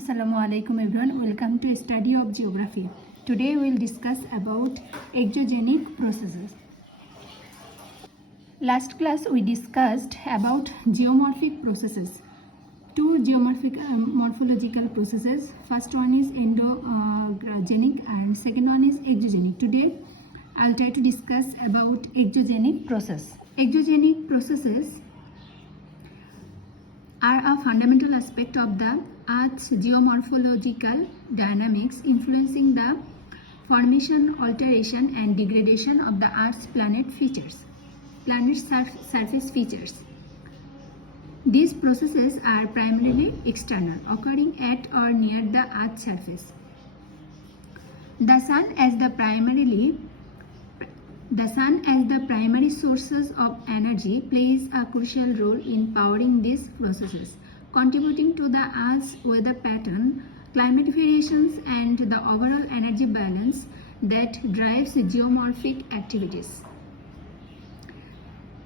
Assalamu alaikum everyone. Welcome to Study of Geography. Today we will discuss about exogenic processes. Last class we discussed about geomorphic processes. Two geomorphic morphological processes. First one is endogenic and second one is exogenic. Today I will try to discuss about exogenic process. Exogenic processes are a fundamental aspect of the Earth's geomorphological dynamics influencing the formation, alteration and degradation of the Earth's planet's surface features. These processes are primarily external, occurring at or near the Earth's surface. The sun as the primary sources of energy plays a crucial role in powering these processes, contributing to the Earth's weather pattern, climate variations, and the overall energy balance that drives geomorphic activities.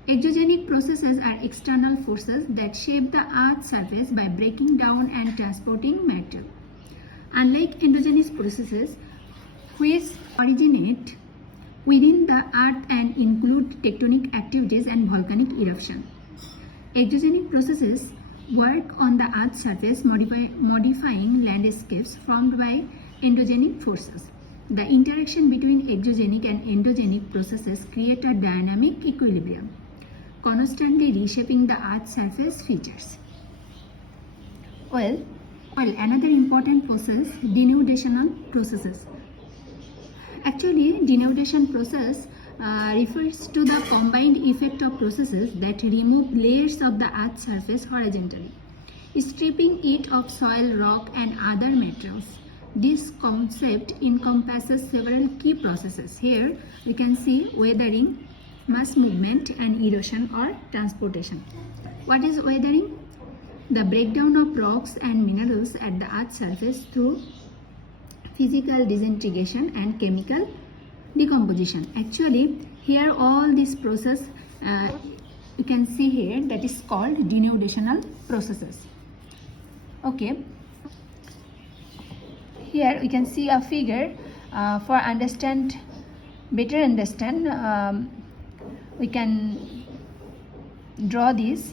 Exogenic processes are external forces that shape the Earth's surface by breaking down and transporting matter. Unlike endogenous processes, which originate within the Earth and include tectonic activities and volcanic eruption, exogenic processes work on the Earth's surface, modifying landscapes formed by endogenic forces. The interaction between exogenic and endogenic processes create a dynamic equilibrium, constantly reshaping the Earth's surface features. Well, another important process, denudational processes. Actually, denudation process refers to the combined effect of processes that remove layers of the Earth's surface horizontally, stripping it of soil, rock and other materials. This concept encompasses several key processes. Here we can see weathering, mass movement and erosion or transportation. What is weathering? The breakdown of rocks and minerals at the Earth's surface through physical disintegration and chemical decomposition. Actually, here all this process you can see here, that is called denudational processes. Okay, here we can see a figure for better understand we can draw this.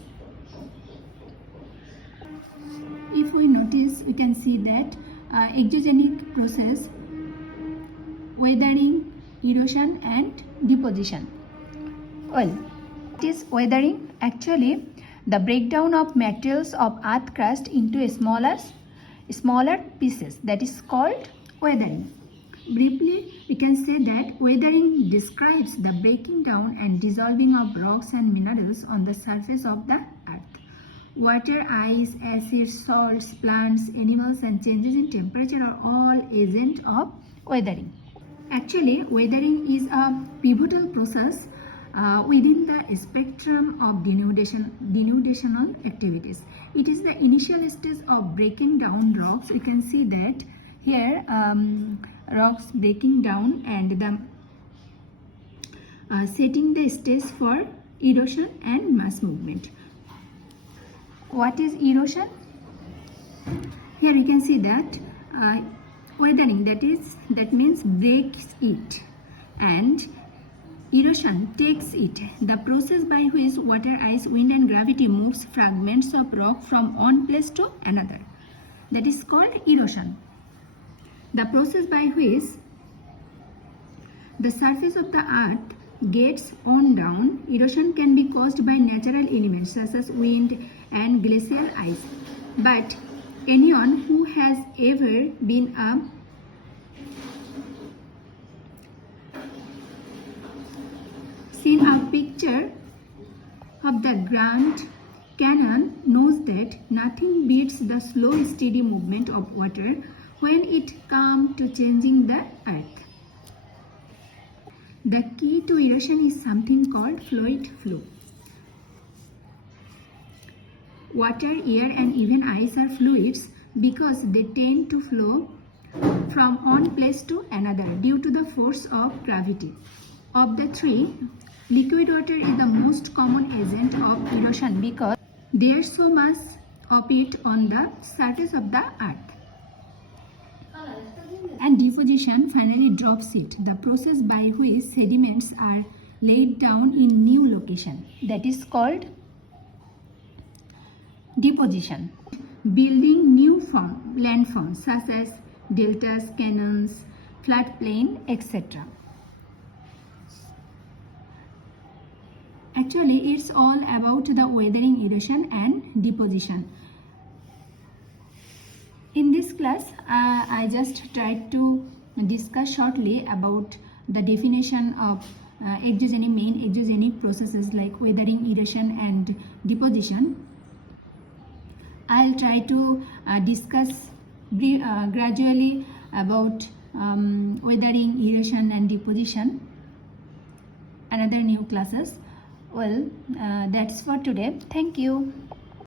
If we notice, we can see that exogenic process, weathering, erosion and deposition. Well, what is weathering? Actually, the breakdown of materials of earth crust into smaller pieces, that is called weathering. Briefly, we can say that weathering describes the breaking down and dissolving of rocks and minerals on the surface of the earth. Water, ice, acids, salts, plants, animals and changes in temperature are all agents of weathering. Actually, weathering is a pivotal process within the spectrum of denudational activities. It is the initial stage of breaking down rocks. You can see that here rocks breaking down and setting the stage for erosion and mass movement. What is erosion? Here you can see that weathering, that means breaks it, and erosion takes it, the process by which water, ice, wind and gravity moves fragments of rock from one place to another. That is called erosion. The process by which the surface of the earth gets worn down. Erosion can be caused by natural elements such as wind and glacial ice. But anyone who has ever been seen a picture of the Grand Canyon knows that nothing beats the slow, steady movement of water when it comes to changing the earth. The key to erosion is something called fluid flow. Water, air and even ice are fluids because they tend to flow from one place to another due to the force of gravity. Of the three, liquid water is the most common agent of erosion because there is so much of it on the surface of the earth. deposition finally drops it, the process by which sediments are laid down in new location. That is called deposition. Building new landforms such as deltas, canyons, floodplain, etc. Actually, it's all about the weathering, erosion and deposition. In this class, I just tried to discuss shortly about the definition of main exogenic processes like weathering, erosion and deposition. I'll try to discuss gradually about weathering, erosion and deposition another new classes. Well, that's for today. Thank you.